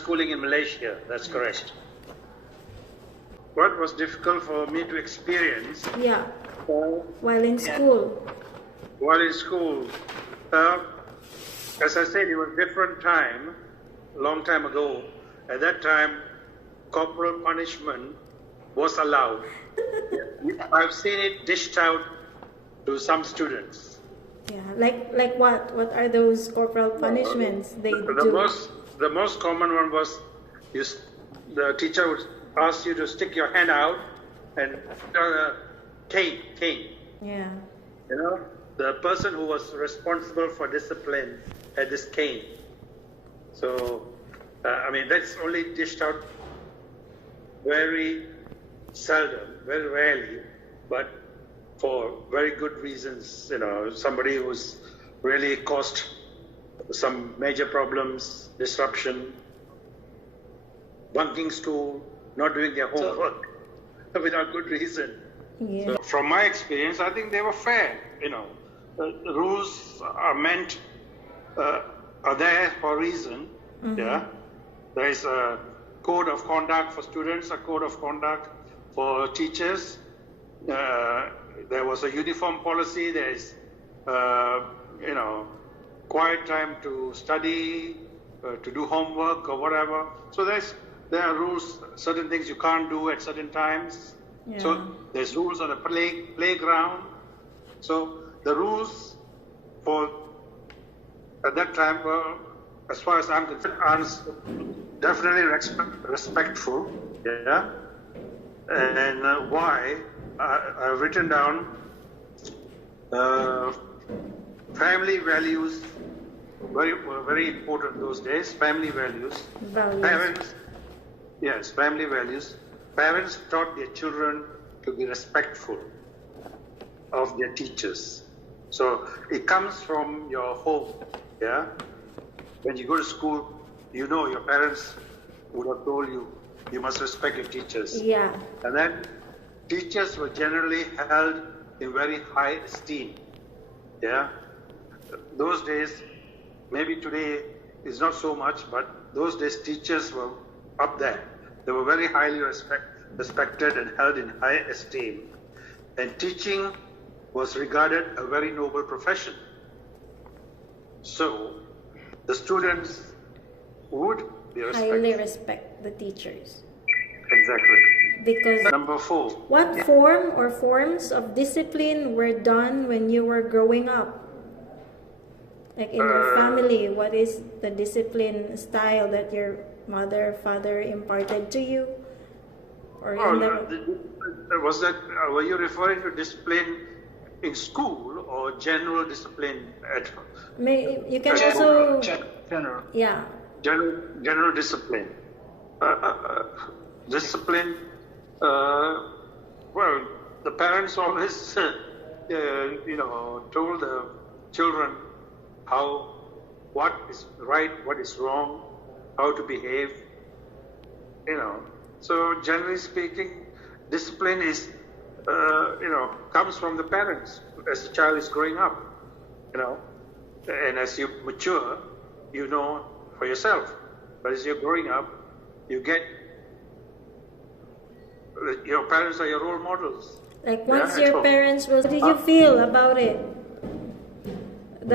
schooling in Malaysia, that's correct. What was difficult for me to experience Yeah. While in school. while in school, as I said, it was a different time, a long time ago. At that time, corporal punishment was allowed. I've seen it dished out to some students. Yeah. Like what? What are those corporal punishments they do? The most common one was the teacher would ask you to stick your hand out and cane. Yeah. You know, the person who was responsible for discipline had this cane. So, I mean, that's only dished out very seldom, very rarely, but for very good reasons. You know, somebody who's really caused some major problems, disruption, bunking school, not doing their homework without good reason. Yeah. So from my experience, I think they were fair. You know, the rules are there for a reason. Mm-hmm. Yeah, there is a code of conduct for students, a code of conduct for teachers. There was a uniform policy. There is, quiet time to study, to do homework or whatever. So there are rules, certain things you can't do at certain times. Yeah. So there's rules on the playground. So the rules for at that time were, as far as I'm concerned, definitely respectful. Yeah. And why? I've written down family values were very important those days. Family values. Parents, yes, family values. Parents taught their children to be respectful of their teachers. So it comes from your home. Yeah. When you go to school, you know your parents would have told you you must respect your teachers. Yeah. And then teachers were generally held in very high esteem. Yeah. Those days, maybe today is not so much, but those days teachers were up there. They were very highly respected and held in high esteem. And teaching was regarded a very noble profession. So the students would be respected. Highly respect the teachers. Exactly. Because Number 4. what form or forms of discipline were done when you were growing up? Like in your family, what is the discipline style that your mother, father imparted to you? Or was that? Were you referring to discipline in school or general discipline at home? You can also General. Yeah. General discipline. Discipline. Well, the parents always, told the children what is right, what is wrong, how to behave. So generally speaking, discipline is, comes from the parents as the child is growing up. And as you mature, you know for yourself. But as you're growing up, you get your parents are your role models. Like once your parents was, how did you feel about it? In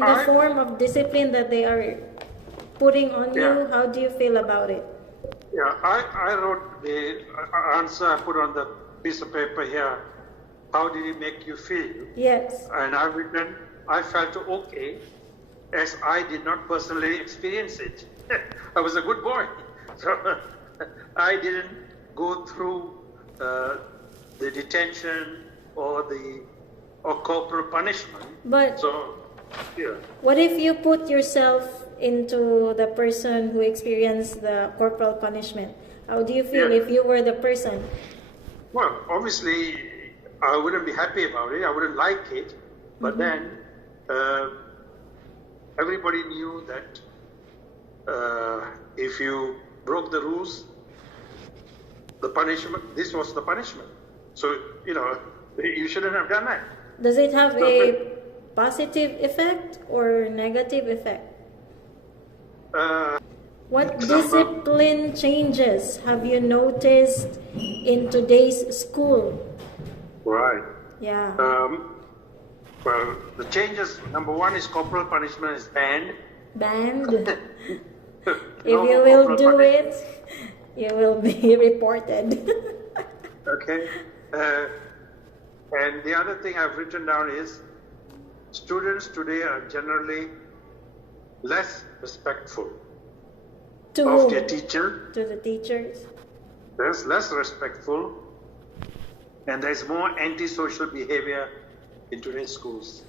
the form of discipline that they are putting on you, how do you feel about it? Yeah, I wrote the answer I put on the piece of paper here. How did it make you feel? Yes. And I've written, I felt okay, as I did not personally experience it. I was a good boy. So I didn't go through the detention or corporal punishment. But so, yeah. What if you put yourself into the person who experienced the corporal punishment? How do you feel if you were the person? Well, obviously, I wouldn't be happy about it. I wouldn't like it. But then, everybody knew that if you broke the rules, the punishment, this was the punishment. So, you shouldn't have done that. Does it have a positive effect or negative effect? What discipline changes have you noticed in today's school? Right. Yeah. Well, the changes, number one is corporal punishment is banned. Banned. If No you more will corporal do punishment. it, you will be reported. Okay. And the other thing I've written down is students today are generally less respectful To of whom? their teacher. To the teachers. There's less respectful, and there's more antisocial behavior in today's schools.